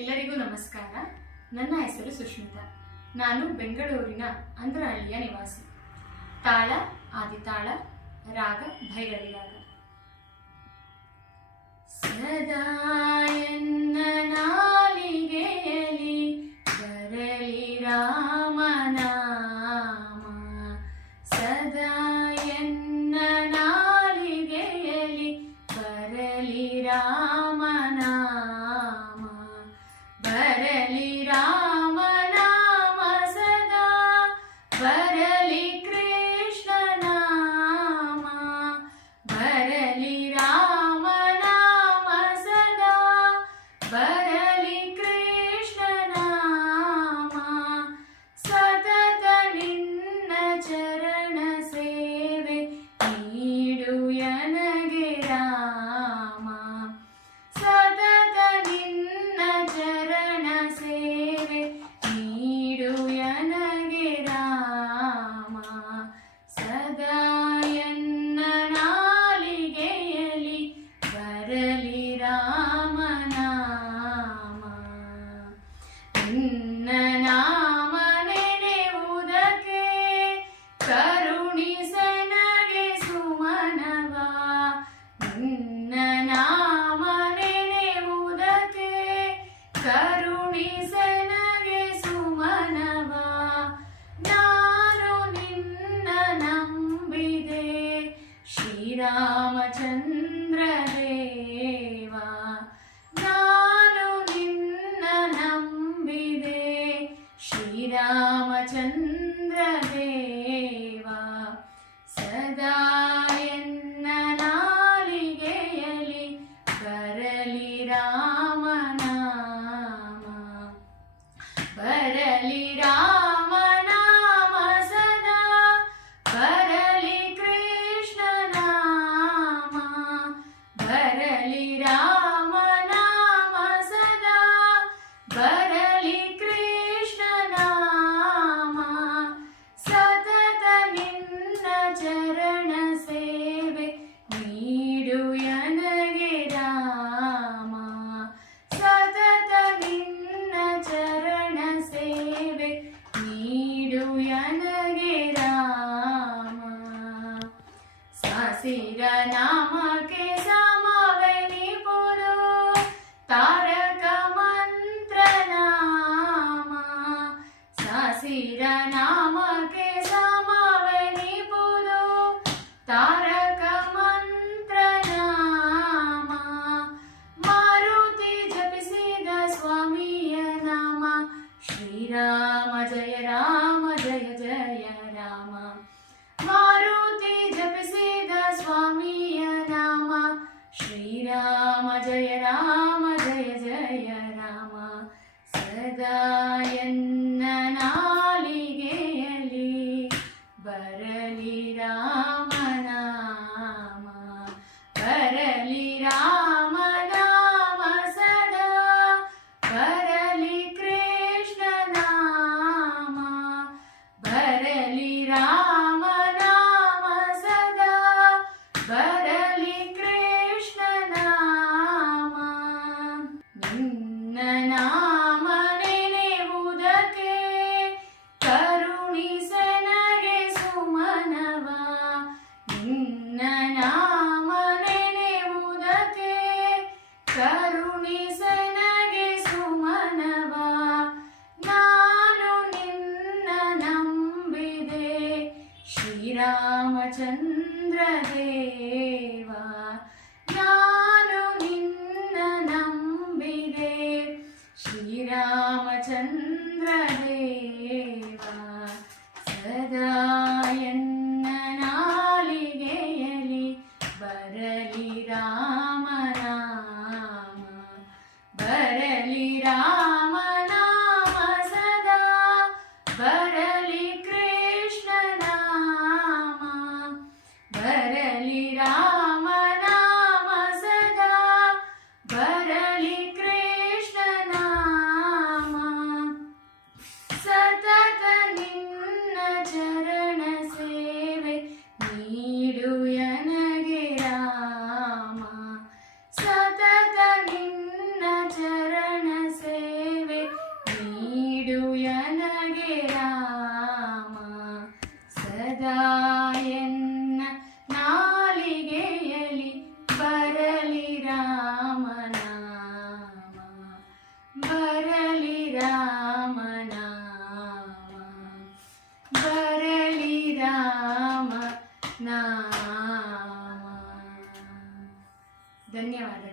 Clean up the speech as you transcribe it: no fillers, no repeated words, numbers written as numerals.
ಎಲ್ಲರಿಗೂ ನಮಸ್ಕಾರ. ನನ್ನ ಹೆಸರು ಸುಷ್ಮಿತಾ. ನಾನು ಬೆಂಗಳೂರಿನ ಅಂದ್ರಹಳ್ಳಿಯ ನಿವಾಸಿ. ತಾಳ ಆದಿತಾಳ, ರಾಗ ಭೈರವಿ ರಾಗ. ಸದಾ ಎನ್ನ ನಾಲಿಗೆಯಲ್ಲಿ ಬರಲಿ ರಾಮನಾಮ, ಸದಾ ಎನ್ನ ನಾಲಿಗೆಯಲ್ಲಿ ಬರಲಿ ರಾಮನಾಮ, ಬರಲಿ ರಾಮನಾಮ ಸದಾ, ಬರಲಿ ಕೃಷ್ಣ ನಾಮ, ಬರಲಿ ರಾಮನಾಮ ಸದಾ, ಬರಲಿ ಕೃಷ್ಣ ನಾಮ. ಸತತ ನಿನ್ನ ಚರಣ ಸೇವೆ ನೀಡು ನನಗೆ ರಾಮ, ಸತತ ನಿನ್ನ ಚರಣ ಸೇವೆ ನೀಡು ನನಗೆ ರಾಮ. ಸದಾ ಎನ್ನ ನಾಲಿಗೆಯಲ್ಲಿ ಬರಲಿ ರಾಮನಾಮ. ನಿನ್ನ ನಾಮ ನೆನೆಯುವುದಕ್ಕೆ ಕರುಣಿಸ ನನಗೆ ಸುಮನವ, ನಿನ್ನ ನಾಮ ನೆನೆಯುವುದಕ್ಕೆ ಕರುಣಿಸ ನನಗೆ ಸುಮನವ. ನಾನು ನಿನ್ನ ನಂಬಿದೆ ಶ್ರೀರಾಮಚಂದ್ರ ದೇವ, ನಾನು ನಿನ್ನ ನಂಬಿದೆ ಶ್ರೀರಾಮಚಂದ್ರ ದೇವ. ಸದಾ ಎನ್ನ ನಾಲಿಗೆಯಲ್ಲಿ ಬರಲಿ ರಾಮನಾಮ, ಬರಲಿ ರಾಮನಾಮ ಸದಾ, ಬರಲಿ ಕೃಷ್ಣ ನಾಮ, ಬರಲಿ ರಾಮನಾಮ ಸದಾ, ಬರಲಿ ಕೃಷ್ಣ ನಾಮ. ಸತತ ನಿನ್ನ ಚರಣ ಸೇವೆ ನೀಡು ನನಗೆ ರಾಮ, ಸತತ ನಿನ್ನ ಚರಣ ಸೇವೆ ನೀಡು ನನಗೆ ರಾಮ. ಸಾಸಿರ ನಾಮಕ್ಕೆ ಸಮವೆನಿಪುದು ತಾರಕ ಮಂತ್ರ ನಾಮ, ಸಾಸಿರ ನಾಮಕ್ಕೆ ಸಮವೆನಿಪುದು ತಾರಕ ಮಂತ್ರ ನಾಮ. ಮಾರುತಿ ಜಪಿಸಿದ ಸ್ವಾಮಿಯ ನಾಮ, ಶ್ರೀರಾಮ ಜಯ ರಾಮ ಜಯ ಜಯ ರಾಮ. ಮಾರುತಿ ಜಪಿಸಿದ ಸ್ವಾಮಿಯ ನಾಮ, ಶ್ರೀರಾಮ ಜಯ ರಾಮ ಜಯ ಜಯ ರಾಮ. ಸದಾ ಎನ್ನ ನಾಲಿಗೆಯಲ್ಲಿ ಬರಲಿ ರಾಮನಾಮ, ಬರಲಿ ರಾಮನಾಮ ಸದಾ, ಬರಲಿ ಕೃಷ್ಣ ನಾಮ, ಬರಲಿ ರಾಮನಾಮ ಸದಾ, ಬರಲಿ ಕೃಷ್ಣ ನಾಮ. ನಿನ್ನ ನಾಮ ನೆನೆಯುವುದಕ್ಕೆ ಕರುಣಿಸ ನನಗೆ ಸುಮನವ, ನಿನ್ನ ನಾಮ ನೆನೆಯುವುದಕ್ಕೆ ಕರುಣಿಸ ನನಗೆ ಸುಮನವ. ನಾನು ನಿನ್ನ ನಂಬಿದೆ ಶ್ರೀರಾಮಚಂದ್ರ ದೇವ, ನಾನು ನಿನ್ನ ನಂಬಿದೆ ಶ್ರೀರಾಮಚಂದ್ರ ದೇವ. ಸದಾ ಎನ್ನ ನಾಲಿಗೆಯಲ್ಲಿ ಬರಲಿ ರಾಮನಾಮ, ಬರಲಿ ರಾಮನಾಮ ಸದಾ, ಬರಲಿ ಕೃಷ್ಣ ನಾಮ, ಬರಲಿ ಎನಗೆ ರಾಮ ಸದಾ ಎನ್ನ ನಾಲಿಗೆಯಲಿ ಬರಲಿ ರಾಮನಾಮ ಬರಲಿ ರಾಮನಾಮ ಬರಲಿ ರಾಮ ನಾಮ. ಧನ್ಯವಾದಗಳು.